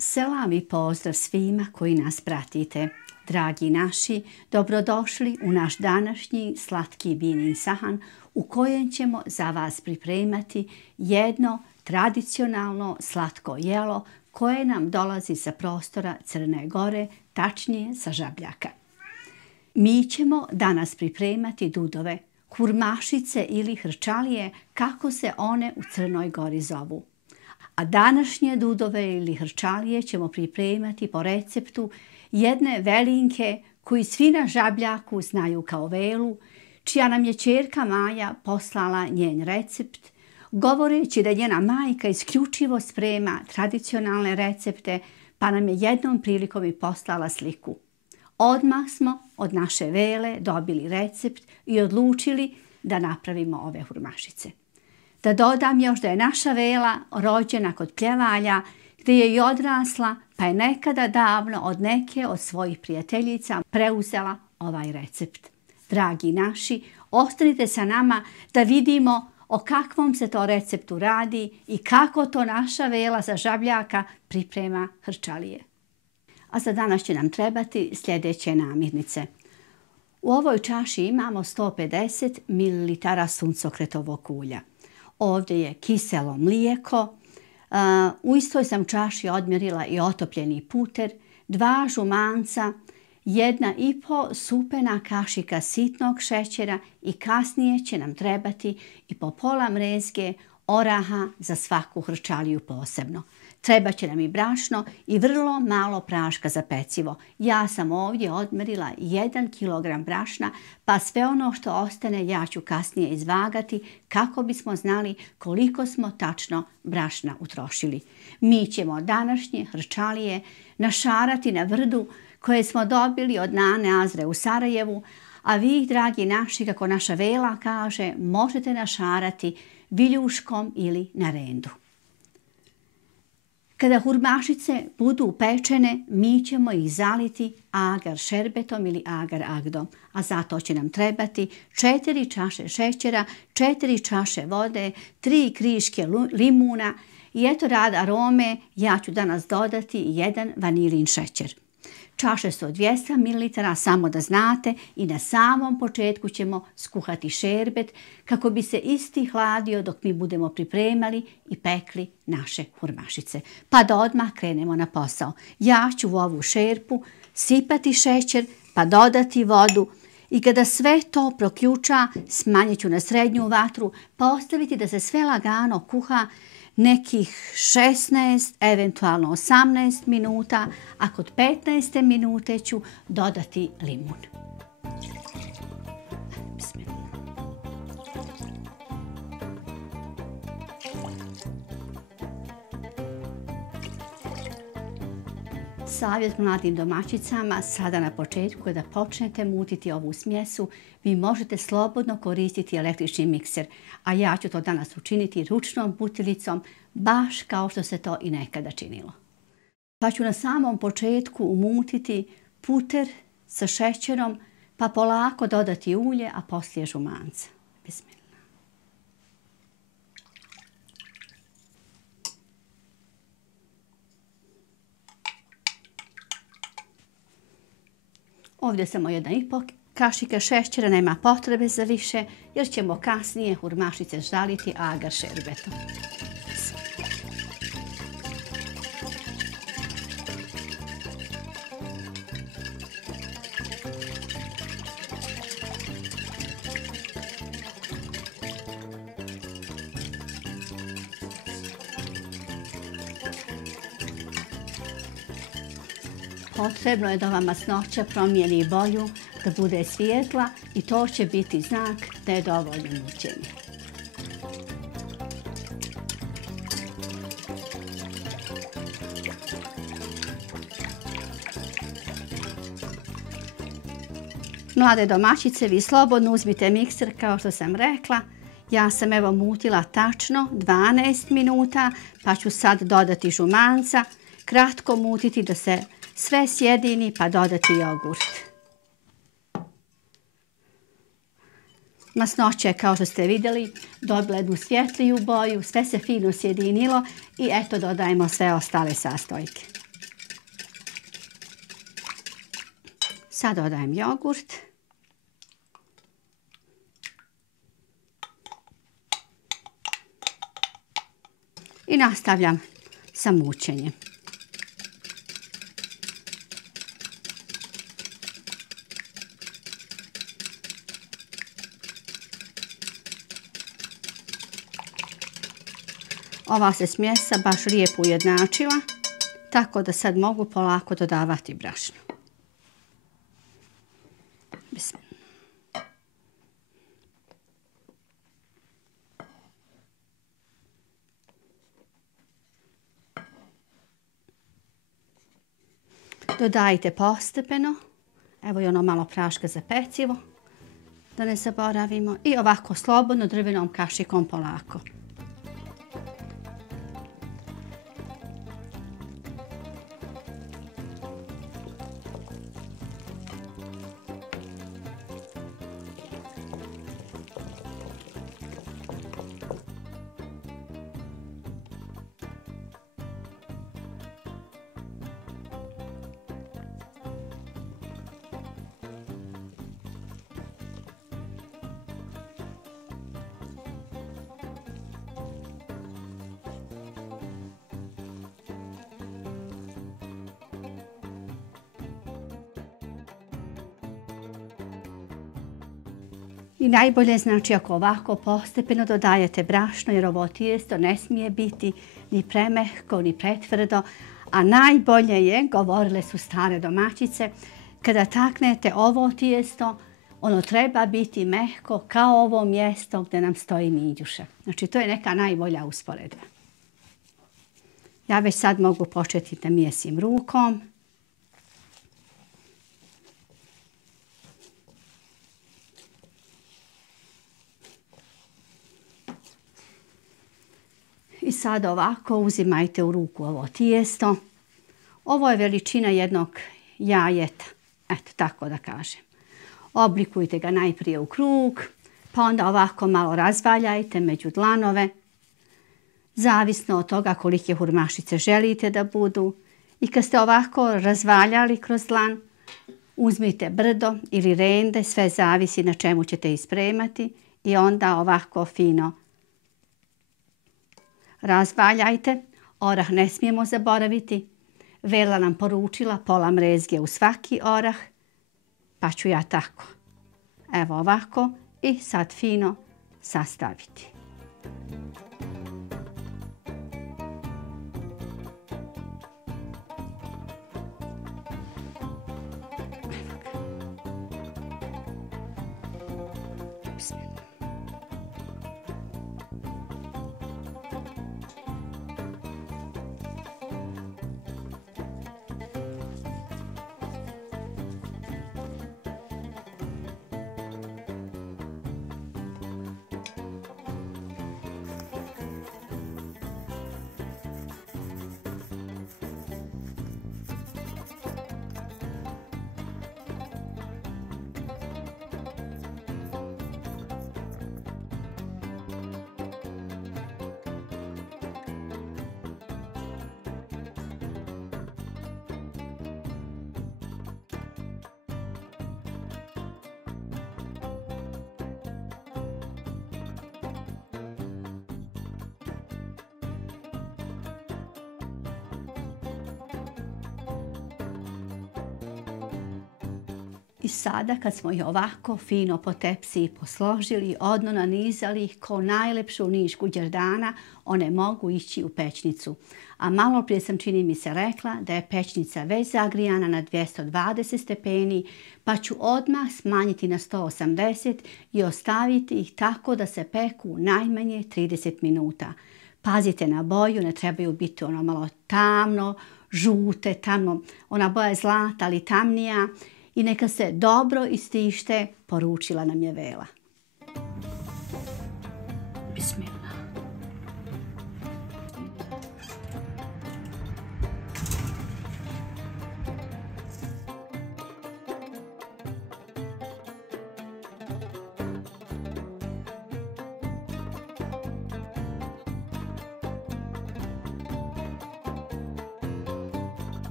Selam i pozdrav svima koji nas pratite. Dragi naši, dobrodošli u naš današnji slatki vinin sahan u kojem ćemo za vas pripremati jedno tradicionalno slatko jelo koje nam dolazi sa prostora Crne Gore, tačnije sa Žabljaka. Mi ćemo danas pripremati dudove, hurmašice ili hrčalije, kako se one u Crnoj Gori zovu. A današnje dudove ili hrčalije ćemo pripremati po receptu jedne velinke koju svi na Žabljaku znaju kao velu, čija nam je ćerka Maja poslala njen recept, govoreći da njena majka isključivo sprema tradicionalne recepte, pa nam je jednom prilikom i poslala sliku. Odmah smo od naše vele dobili recept i odlučili da napravimo ove hurmašice. Da dodam još da je naša vela rođena kod Pljevalja, gdje je i odrasla, pa je nekada davno od neke od svojih prijateljica preuzela ovaj recept. Dragi naši, ostanite sa nama da vidimo o kakvom se to receptu radi i kako to naša vela sa Žabljaka priprema hrčalije. A za danas će nam trebati sljedeće namirnice. U ovoj čaši imamo 150 ml suncokretovog ulja. Ovdje je kiselo mlijeko, u istoj sam čaši odmjerila i otopljeni puter, 2 žumanca, 1,5 supena kašika sitnog šećera i kasnije će nam trebati i po pola mrezge oraha za svaku hrčaliju posebno. Treba će nam i brašno i vrlo malo praška za pecivo. Ja sam ovdje odmjerila 1 kg brašna, pa sve ono što ostane ja ću kasnije izvagati kako bismo znali koliko smo tačno brašna utrošili. Mi ćemo današnje hrčalije našarati na vrdu koje smo dobili od Nane Azre u Sarajevu, a vi, dragi naši, kako naša vela kaže, možete našarati viljuškom ili na rendu. Kada hurmašice budu pečene, mi ćemo ih zaliti agar šerbetom ili agar agdom, a za to će nam trebati 4 čaše šećera, 4 čaše vode, 3 kriške limuna i eto rad arome, ja ću danas dodati 1 vanilin šećer. Čaše su od 200 ml, samo da znate, i na samom početku ćemo skuhati šerbet kako bi se isti hladio dok mi budemo pripremali i pekli naše hurmašice. Pa da odmah krenemo na posao. Ja ću u ovu šerpu sipati šećer, pa dodati vodu i kada sve to proključa, smanjit ću na srednju vatru, pa ostaviti da se sve lagano kuha nekih 16, eventualno 18 minuta, a kod 15. minute ću dodati limun. Savjet mladim domaćicama sada na početku je da počnete mutiti ovu smjesu. Vi možete slobodno koristiti električni mikser, a ja ću to danas učiniti ručnom butilicom, baš kao što se to i nekada činilo. Pa ću na samom početku umutiti puter sa šećerom, pa polako dodati ulje, a poslije žumanca. Bismillah. Ovdje samo 1,5 kašika šećera, nema potrebe za više jer ćemo kasnije hurmašice žaliti agar šerbetom. Potrebno je da ova masnoća promijeni boju, da bude svijetla i to će biti znak da je dovoljno mućenje. Mlade domaćice, vi slobodno uzmite mikser kao što sam rekla. Ja sam evo mutila tačno 12 minuta, pa ću sad dodati žumanca, kratko mutiti da se sve sjedini, pa dodati jogurt. Masnoća je, kao što ste vidjeli, dobila jednu svjetliju boju, sve se fino sjedinilo i eto dodajemo sve ostale sastojke. Sad dodajem jogurt. I nastavljam sa mućenjem. Ova se smjesa baš lijepo ujednačila, tako da sad mogu polako dodavati brašno. Dodajte postepeno. Evo i ono malo praška za pecivo, da ne zaboravimo. I ovako slobodno drvenom kašikom polako. I najbolje znači ako ovako postepeno dodajete brašno, jer ovo tijesto ne smije biti ni premehko ni pretvrdo, a najbolje je, govorile su stare domaćice, kada taknete ovo tijesto, ono treba biti mehko kao ovo mjesto gdje nam stoji minđuša. Znači to je neka najbolja usporedba. Ja već sad mogu početi da mijesim rukom. I sad ovako uzimajte u ruku ovo tijesto. Ovo je veličina jednog jajeta, eto tako da kažem. Oblikujte ga najprije u krug, pa onda ovako malo razvaljajte među dlanove. Zavisno od toga kolike hurmašice želite da budu. I kad ste ovako razvaljali kroz dlan, uzmite brdo ili rende, sve zavisi na čemu ćete ispremati. I onda ovako fino razvaljajte. Orah ne smijemo zaboraviti. Vela nam poručila pola mrezge u svaki orah, pa ću ja tako. Evo ovako i sad fino sastaviti. I sada kad smo ih ovako fino po tepsiji posložili, odno nanizali ih ko najlepšu nišku đerdana, one mogu ići u pećnicu. A malo prije sam, čini mi se, rekla da je pećnica već zagrijana na 220 stepeni, pa ću odmah smanjiti na 180 i ostaviti ih tako da se peku najmanje 30 minuta. Pazite na boju, ne trebaju biti ono malo tamno, žute, tamno, ona boja je zlata, ali tamnija. I neka se dobro istište, poručila nam je Vela. Bismillah.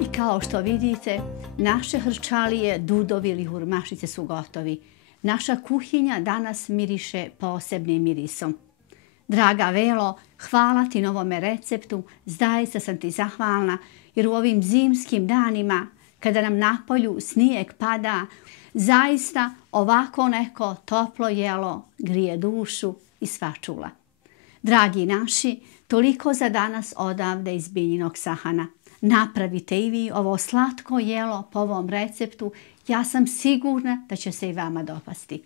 I kao što vidite, naše hrčalije, dudovi ili hurmašice su gotovi. Naša kuhinja danas miriše posebnim mirisom. Draga Velo, hvala ti na ovome receptu, zaista sam ti zahvalna jer u ovim zimskim danima kada nam na polju snijeg pada, zaista ovako neko toplo jelo grije dušu i svačula. Dragi naši, toliko za danas odavde iz Biljnog Sahana. Napravite i vi ovo slatko jelo po ovom receptu, ja sam sigurna da će se i vama dopasti.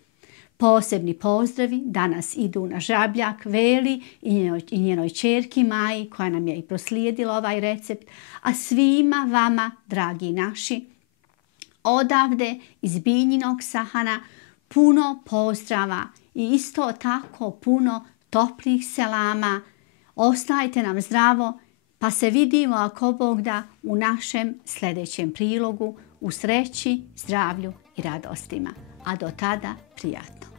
Posebni pozdravi danas idu na Žabljak Veli i njenoj ćerki Maji koja nam je i proslijedila ovaj recept, a svima vama, dragi naši, odavde iz Biljnog Sahana puno pozdrava i isto tako puno toplih selama. Ostajte nam zdravo, pa se vidimo ako Bog da u našem sljedećem prilogu u sreći, zdravlju i radostima. A do tada prijatno.